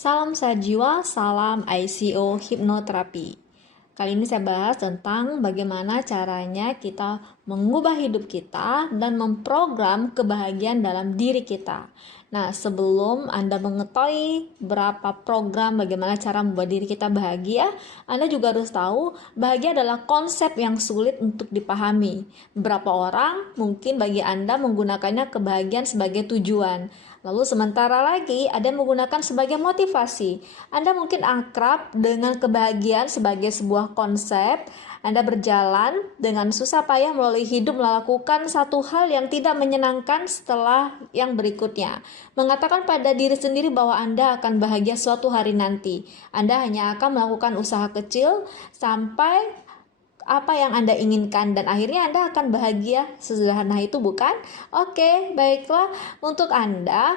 Salam sehat jiwa, salam ICO hipnoterapi. Kali ini saya bahas tentang bagaimana caranya kita mengubah hidup kita dan memprogram kebahagiaan dalam diri kita. Nah, sebelum Anda mengetahui berapa program bagaimana cara membuat diri kita bahagia, Anda juga harus tahu bahagia adalah konsep yang sulit untuk dipahami. Beberapa orang mungkin bagi Anda menggunakannya kebahagiaan sebagai tujuan. Lalu sementara lagi ada yang menggunakan sebagai motivasi. Anda mungkin akrab dengan kebahagiaan sebagai sebuah konsep. Anda berjalan dengan susah payah melalui hidup melakukan satu hal yang tidak menyenangkan setelah yang berikutnya. Mengatakan pada diri sendiri bahwa Anda akan bahagia suatu hari nanti. Anda hanya akan melakukan usaha kecil sampai apa yang Anda inginkan dan akhirnya Anda akan bahagia. Sesederhana itu bukan? Oke, baiklah. Untuk Anda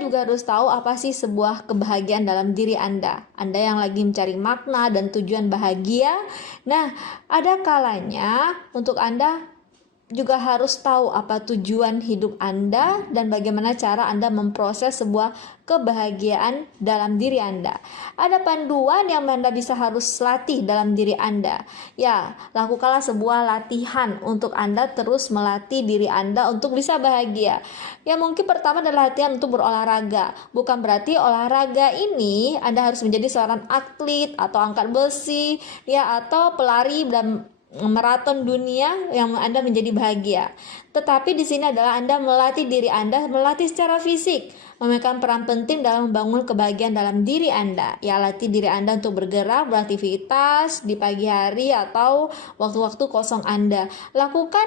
juga harus tahu apa sih sebuah kebahagiaan dalam diri Anda. Anda yang lagi mencari makna dan tujuan bahagia. Nah, ada kalanya untuk Anda juga harus tahu apa tujuan hidup Anda dan bagaimana cara Anda memproses sebuah kebahagiaan dalam diri Anda. Ada panduan yang Anda bisa harus latih dalam diri Anda. Ya, lakukanlah sebuah latihan untuk Anda terus melatih diri Anda untuk bisa bahagia. Ya, mungkin pertama adalah latihan untuk berolahraga. Bukan berarti olahraga ini Anda harus menjadi seorang atlet atau angkat besi, ya, atau pelari dan maraton dunia yang Anda menjadi bahagia. Tetapi di sini adalah Anda melatih diri Anda, melatih secara fisik, memegang peran penting dalam membangun kebahagiaan dalam diri Anda. Ya, latih diri Anda untuk bergerak, beraktivitas di pagi hari atau waktu-waktu kosong Anda. Lakukan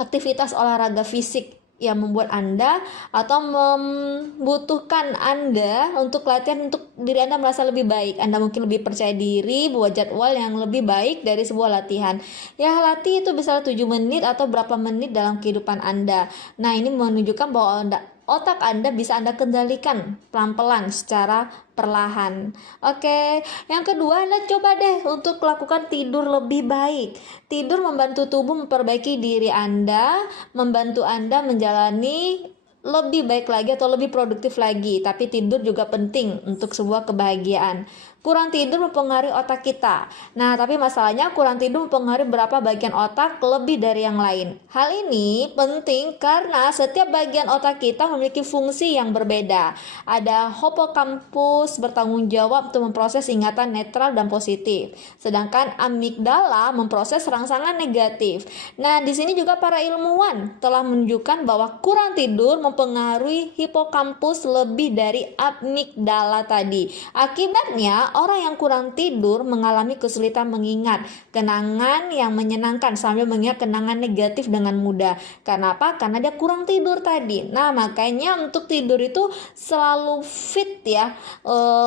aktivitas olahraga fisik yang membuat Anda atau membutuhkan Anda untuk latihan untuk diri Anda merasa lebih baik. Anda mungkin lebih percaya diri, buat jadwal yang lebih baik dari sebuah latihan. Ya, latih itu bisa 7 menit atau berapa menit dalam kehidupan Anda. Nah, ini menunjukkan bahwa otak Anda bisa Anda kendalikan pelan-pelan secara perlahan. Oke, yang kedua Anda coba deh untuk lakukan tidur lebih baik. Tidur membantu tubuh memperbaiki diri Anda, membantu Anda menjalani lebih baik lagi atau lebih produktif lagi. Tapi tidur juga penting untuk sebuah kebahagiaan. Kurang tidur mempengaruhi otak kita. Nah, tapi masalahnya kurang tidur mempengaruhi berapa bagian otak lebih dari yang lain. Hal ini penting karena setiap bagian otak kita memiliki fungsi yang berbeda. Ada hippocampus bertanggung jawab untuk memproses ingatan netral dan positif, sedangkan amigdala memproses rangsangan negatif. Nah, di sini juga para ilmuwan telah menunjukkan bahwa kurang tidur mempengaruhi hippocampus lebih dari amigdala tadi. Akibatnya, orang yang kurang tidur mengalami kesulitan mengingat kenangan yang menyenangkan sambil mengingat kenangan negatif dengan mudah. Karena apa? Karena dia kurang tidur tadi. Nah, makanya untuk tidur itu selalu fit ya,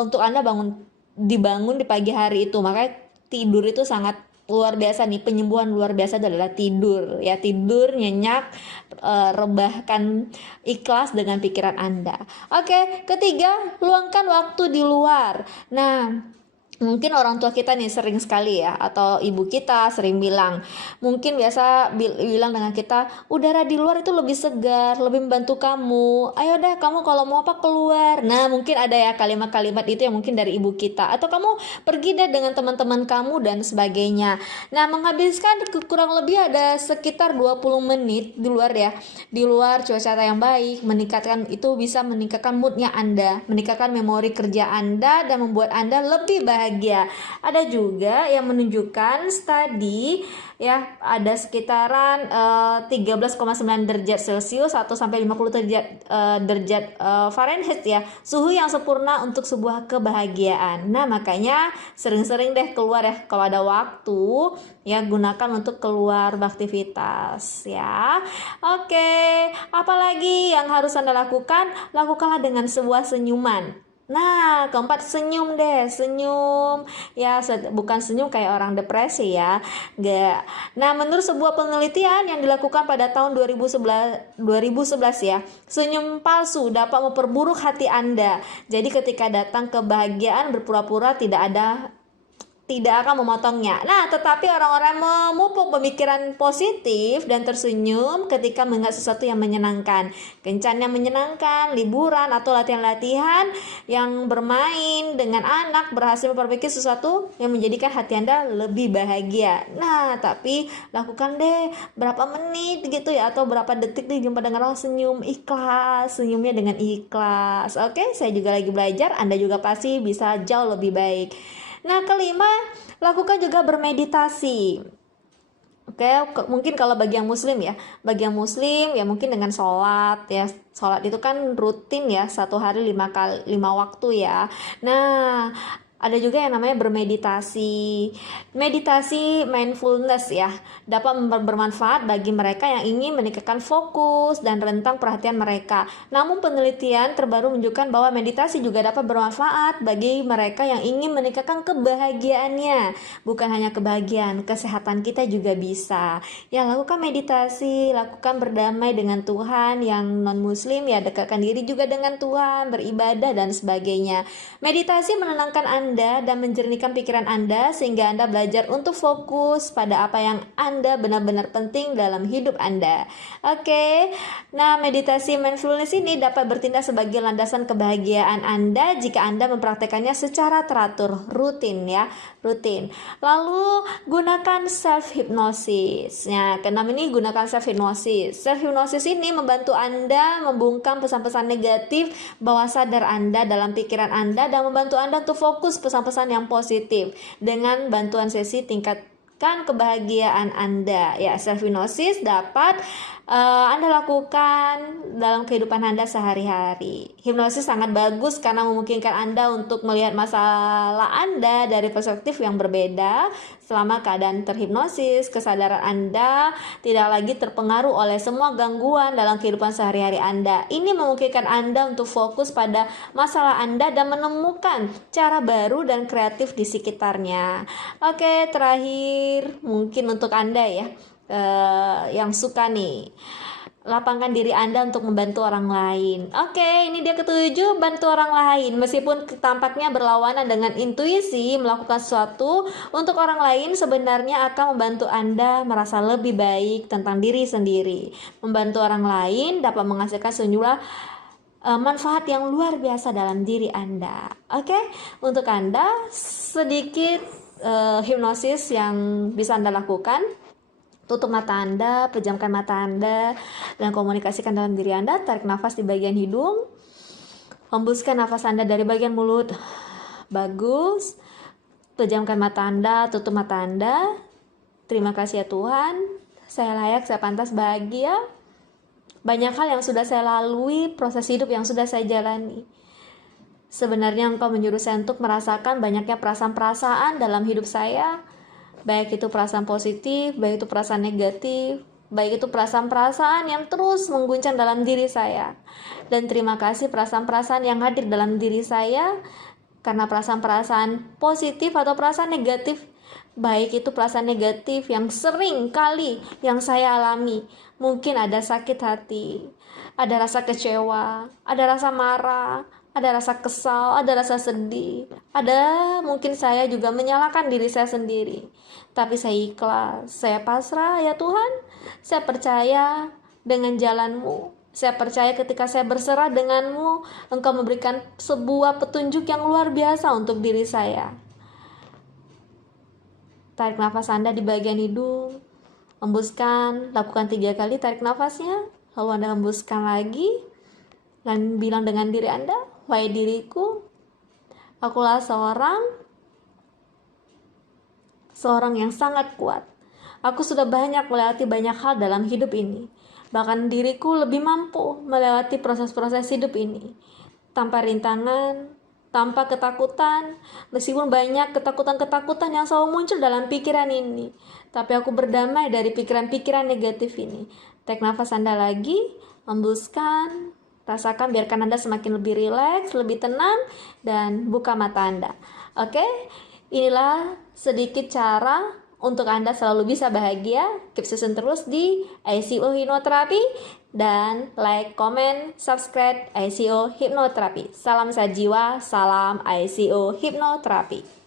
untuk Anda dibangun di pagi hari itu. Makanya tidur itu sangat luar biasa nih, penyembuhan luar biasa adalah tidur ya, tidur nyenyak, rebahkan ikhlas dengan pikiran Anda. Oke, ketiga, luangkan waktu di luar. Nah, mungkin orang tua kita nih sering sekali ya, atau ibu kita sering bilang, mungkin biasa bilang dengan kita, udara di luar itu lebih segar, lebih membantu kamu, ayo deh kamu kalau mau apa keluar. Nah, mungkin ada ya kalimat-kalimat itu yang mungkin dari ibu kita, atau kamu pergi deh dengan teman-teman kamu dan sebagainya. Nah, menghabiskan kurang lebih ada sekitar 20 menit di luar ya, di luar cuaca yang baik, itu bisa meningkatkan moodnya Anda, meningkatkan memori kerja Anda dan membuat Anda lebih bahagia. Ada juga yang menunjukkan studi ya, ada sekitaran 13,9 derajat Celcius 1 sampai 50 derajat Fahrenheit ya, suhu yang sempurna untuk sebuah kebahagiaan. Nah, makanya sering-sering deh keluar ya, kalau ada waktu ya, gunakan untuk keluar beraktivitas ya. Oke, apalagi yang harus Anda lakukan? Lakukanlah dengan sebuah senyuman. Nah, keempat, senyum deh, senyum ya, bukan senyum kayak orang depresi ya, enggak. Nah, menurut sebuah penelitian yang dilakukan pada tahun 2011 ya, senyum palsu dapat memperburuk hati Anda. Jadi ketika datang kebahagiaan berpura-pura tidak ada tidak akan memotongnya. Nah, tetapi orang-orang memupuk pemikiran positif dan tersenyum ketika mengingat sesuatu yang menyenangkan. Kencan yang menyenangkan, liburan atau latihan-latihan yang bermain dengan anak berhasil memperbaiki sesuatu yang menjadikan hati Anda lebih bahagia. Nah, tapi lakukan deh berapa menit gitu ya, atau berapa detik nih jumpa dengan orang senyum ikhlas, senyumnya dengan ikhlas. Oke, saya juga lagi belajar, Anda juga pasti bisa jauh lebih baik. Nah, kelima, lakukan juga bermeditasi. Oke, mungkin kalau bagi yang muslim ya mungkin dengan sholat ya. Sholat itu kan rutin ya, satu hari 5 waktu ya. Nah, ada juga yang namanya bermeditasi. Meditasi mindfulness ya, dapat bermanfaat bagi mereka yang ingin meningkatkan fokus dan rentang perhatian mereka. Namun penelitian terbaru menunjukkan bahwa meditasi juga dapat bermanfaat bagi mereka yang ingin meningkatkan kebahagiaannya. Bukan hanya kebahagiaan, kesehatan kita juga bisa. Ya, lakukan meditasi, lakukan berdamai dengan Tuhan. Yang non-muslim ya dekatkan diri juga dengan Tuhan, beribadah dan sebagainya. Meditasi menenangkan Anda dan menjernihkan pikiran Anda sehingga Anda belajar untuk fokus pada apa yang Anda benar-benar penting dalam hidup Anda. Oke. Nah, meditasi mindfulness ini dapat bertindak sebagai landasan kebahagiaan Anda jika Anda mempraktekannya secara teratur, rutin ya, rutin. Lalu gunakan self hypnosis. Nah, keenam ini gunakan self hypnosis. Self hypnosis ini membantu Anda membungkam pesan-pesan negatif bawah sadar Anda dalam pikiran Anda dan membantu Anda untuk fokus pesan-pesan yang positif dengan bantuan sesi tingkatkan kebahagiaan Anda. Ya, self hypnosis dapat Anda lakukan dalam kehidupan Anda sehari-hari. Hipnosis sangat bagus karena memungkinkan Anda untuk melihat masalah Anda dari perspektif yang berbeda. Selama keadaan terhipnosis, kesadaran Anda tidak lagi terpengaruh oleh semua gangguan dalam kehidupan sehari-hari Anda. Ini memungkinkan Anda untuk fokus pada masalah Anda dan menemukan cara baru dan kreatif di sekitarnya. Oke, terakhir mungkin untuk Anda ya, yang suka nih, lapangkan diri Anda untuk membantu orang lain. Oke, ini dia ketujuh, bantu orang lain. Meskipun tampaknya berlawanan dengan intuisi, melakukan sesuatu untuk orang lain sebenarnya akan membantu Anda merasa lebih baik tentang diri sendiri. Membantu orang lain dapat menghasilkan sejumlah manfaat yang luar biasa dalam diri Anda. Oke, untuk Anda sedikit hipnosis yang bisa Anda lakukan. Tutup mata Anda, pejamkan mata Anda, dan komunikasikan dalam diri Anda. Tarik nafas di bagian hidung, hembuskan nafas Anda dari bagian mulut. Bagus. Pejamkan mata Anda, tutup mata Anda. Terima kasih ya Tuhan, saya layak, saya pantas bahagia. Banyak hal yang sudah saya lalui, proses hidup yang sudah saya jalani. Sebenarnya Engkau menyuruh saya untuk merasakan banyaknya perasaan-perasaan dalam hidup saya. Baik itu perasaan positif, baik itu perasaan negatif, baik itu perasaan-perasaan yang terus mengguncang dalam diri saya. Dan terima kasih perasaan-perasaan yang hadir dalam diri saya, karena perasaan-perasaan positif atau perasaan negatif, baik itu perasaan negatif yang sering kali yang saya alami. Mungkin ada sakit hati, ada rasa kecewa, ada rasa marah, ada rasa kesal, ada rasa sedih, ada mungkin saya juga menyalahkan diri saya sendiri. Tapi saya ikhlas, saya pasrah ya Tuhan. Saya percaya dengan jalan-Mu. Saya percaya ketika saya berserah dengan-Mu, Engkau memberikan sebuah petunjuk yang luar biasa untuk diri saya. Tarik nafas Anda di bagian hidung, hembuskan, lakukan 3 kali tarik nafasnya, lalu Anda hembuskan lagi, dan bilang dengan diri Anda, wahai diriku, akulah seorang yang sangat kuat. Aku sudah banyak melewati banyak hal dalam hidup ini. Bahkan diriku lebih mampu melewati proses-proses hidup ini. Tanpa rintangan, tanpa ketakutan, meskipun banyak ketakutan-ketakutan yang selalu muncul dalam pikiran ini. Tapi aku berdamai dari pikiran-pikiran negatif ini. Tarik nafas Anda lagi, hembuskan, rasakan, biarkan Anda semakin lebih rileks, lebih tenang, dan buka mata Anda. Oke? Inilah sedikit cara untuk Anda selalu bisa bahagia. Keep susun terus di ICO Hipnoterapi, dan like, comment, subscribe ICO Hipnoterapi. Salam sehat jiwa, salam ICO Hipnoterapi.